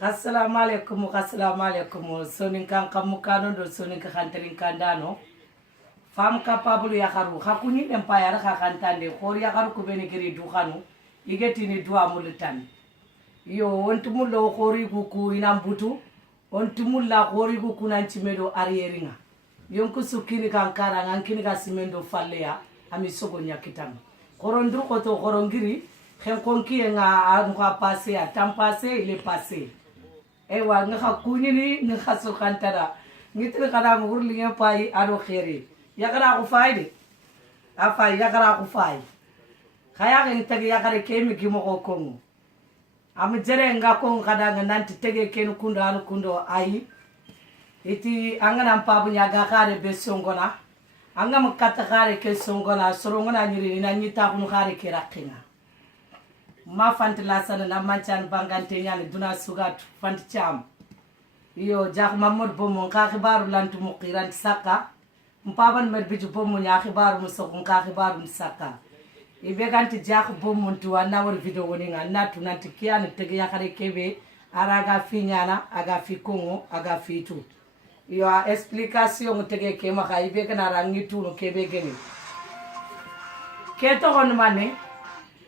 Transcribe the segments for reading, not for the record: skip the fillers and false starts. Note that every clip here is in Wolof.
assalamu alaikum sonin kan kamukano do sonin ka khantelin kandano fam capable yakaru hakuni dem payara ka khantande khor yakaru ko bene giri du khanu igeti ni duwa mulutan yo ontumullo khori kuku inambutu ontumula khori kuku nanchimedo arrieringa yonku sukini kan karanga ankini ka simendo falleya ami sogo nyakitam korondu ko to korongiri khen konki nga anu ka passé à temps passé il est passé e wa nga khakuni ni nga khaso khantara ngitri kada ngurli nga pai ado khairi yakara ko faide afai yakara ko fai khaya ga tagi yakare kemi gimo ko kongo am jere nga ko kada nga nanti tege ken kundo anu kundo ai iti angana mpabu nyaga khare be songona anga mukata khare ke songona sorongona nyiri na nyita kunu khare ke rakinga ma fanti lasana na manchan bangante nyani duna sugatu fanti cham iyo jak mamod bomo ka khibaru lantu muqiran saka mpaban med biju bomo nya khibaru musokun ka khibaru saka ibe ganti jak bomo tu wana wor video woni ngana tunanti kiana tege yakare kebe araga finyana aga fi kongo aga fi tu iyo explication tege ke maka ibe kana rangi tu no kebe geni keto on mane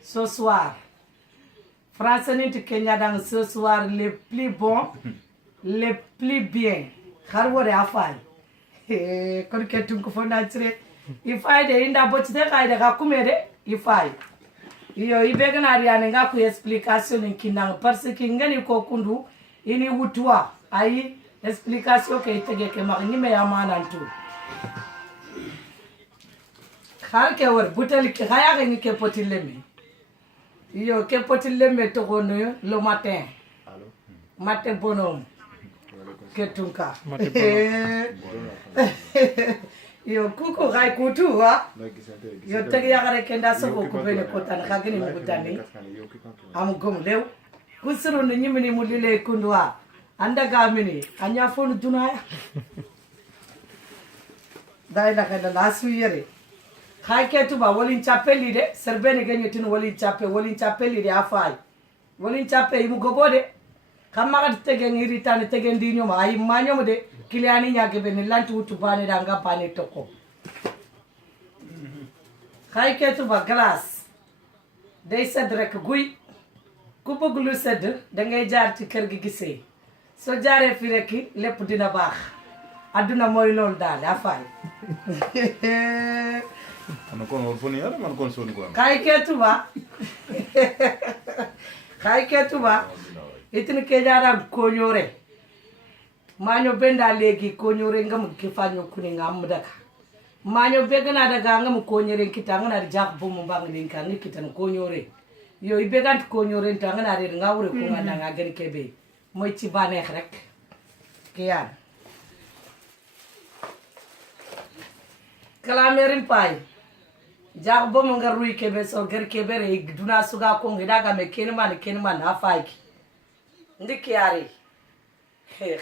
ce soir français ni Kenya dans ce soir le plus bon le plus bien kharwore afai kon ketun ko fona tire ifai de inda botide kaide ka kumede ifai iyo ibega na riane nga ku explication kinang parce que ngani ko kundu ini wutwa ai explication ke tege ke magni me amana tu khar ke wor butel ke khaya ke ni ke potilleme iyo ke potilleme to gono le matin allo matin bonhomme ketunka yo kuko gai kutu wa yo tege yakare kenda so ko bene kotana khagini mutani am gom lew kusuru ni nyimini mulile kundwa anda gamini anya fonu dunaya dai la kada lasu yere khai ke tu ba wolin chapeli de serbeni genyo tin wolin chapeli de afai wolin chape imu gobode kamaga tege ngiri tane tege ndinyo ma ay manyo de kiliani nyage bene lantu tu bane danga bane toko khai ke tu ba glace day sed rek guy ku bëgg lu sedd da ngay jaar ci kër gi gisee so jaaree fi rek lépp dina baax aduna mooy loolu daal afay man kon foni yara man kon soni ko khai ke tuba itin ke jara ko ñore maño benda legi ko ñore ngam ki faño kuni ngam daka maño begana daga ngam ko ñore kitanga na jak bu mu bang nin kan kitan ko ñore yo ibegant ko ñore tanga na re ngawre ko ngana nga gen kebe moy ci banex rek ki yaan kalamerin pay jak bu mu nga ruy kebe so ger kebe re duna suga ko ngi daga me kenman afaki ndiki yari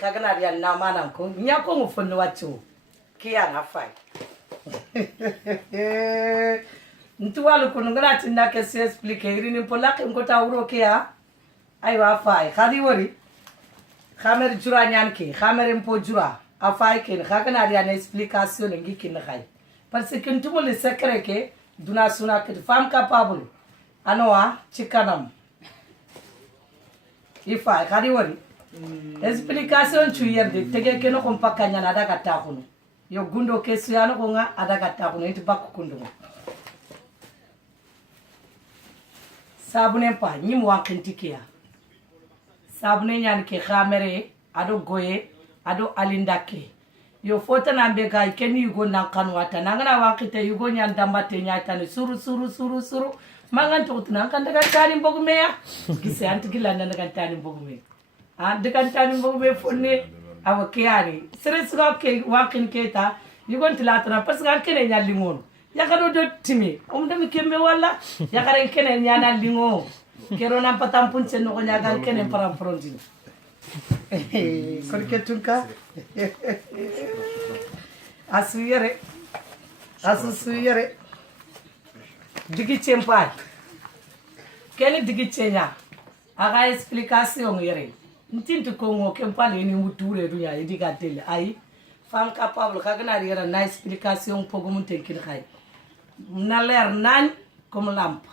khagana ya na mana ko nya ko mu fonu wacho kiya na fai ntuwalu ko ngala tinda ke se explique rini pola ke ngota wuro kiya ay wa fai khadi wori khamer jura nyan ke khamer mpo jura afai ke khagana ya na explication ngi kin khay parce que ntumo le secret ke duna suna ke femme capable anoa chikanam ifa khadi wori explication tu yerde tege keno ko pakanya na daga takuno yo gundo kesu yano ko nga adaga takuno itu bakku kundo sabune pa nyim wankentikia sabune nyan ke khamere ado goye ado alindake yo fota na mbega ikeni yugo na kanwata nangana wankite yugo nyan dambate nyatani suru mangan to tuna kan daga tani bogumeya gise anti gilanda daga tani bogume daga tani bogume fonne awakiyani seresuga ke wakin keta yugon tilatna parce que kene nyalli ngon yakado do timi dami kembe wala yakare kene nyana lingo kero na patam punche no nyaga kene param frontin kon ketunka asuyere digi cempat kene digi cenya aga explication yere ntinti ko ngo kem pale ni muture dunya idi ga tele ay femme capable kagna yere na explication pogo mun tenkin khay na leer nañ comme lampe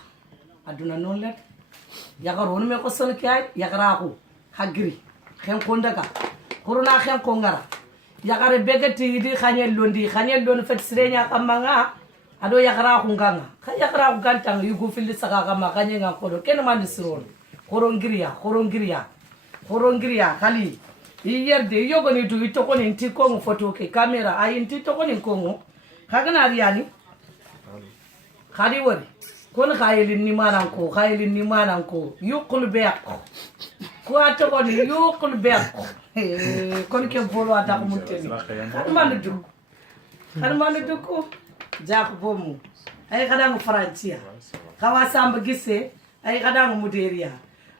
aduna non let yagaro on me ko son kay yagara ko hagri xen ko ndaga corona xen ko ngara yagare begati di xagnel londi fet sirenya kamanga ado yagara ko nganga ka yagara ko gantang yugo fili saka kama kanyenga ko do ken man sirol horongriya kali yerde yogo ni du to ko ni ti ko photo ke camera ay ti to ko ni ko kagana riani khadi wori kon khayelin ni manan ko yukul beq ko ato ko ni yukul beq kon ke bolo ata ko muteni kan man du ko jak bomu ay kadang francia kawa samba gisse ay kadang muderia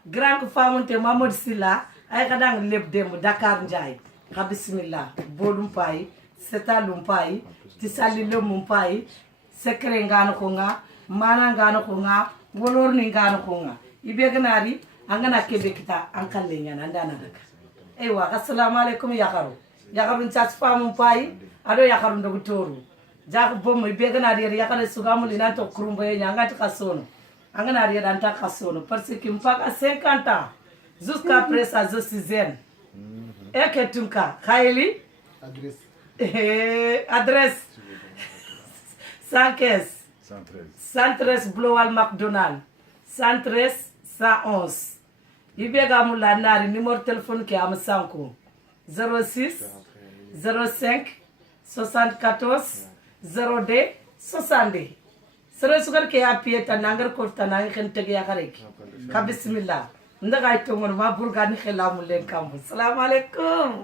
grand famonte Mamadou Silla ay kadang leb dem Dakar Ndiaye ka bismillah bolum pay setalum pay tisali lomum pay sekre ngano ko nga mana ngano ko nga wolor ni ngano ko nga ibe ganari angana kebe kita ankalle nyana ndana daga aywa assalamu alaikum yakaru chat famum pay ado yakaru ndogu toru jak bom ibe ganari yakare sugamul ina to kurumbo nyanga takasono angana rien dans ta cassone parce que mpaka 50 ans jusqu'à présent je suis zen et que tu cas Khaili adresse 113 Blowal McDonald 113 111 ibega mula nari numéro téléphone qui am sanko 06 05 74 02 62 sere sugar ke apieta nangar ko tanang khen tege ya kare ka bismillah ndaga to ngon ma burgani khelamu len kam assalamu alaikum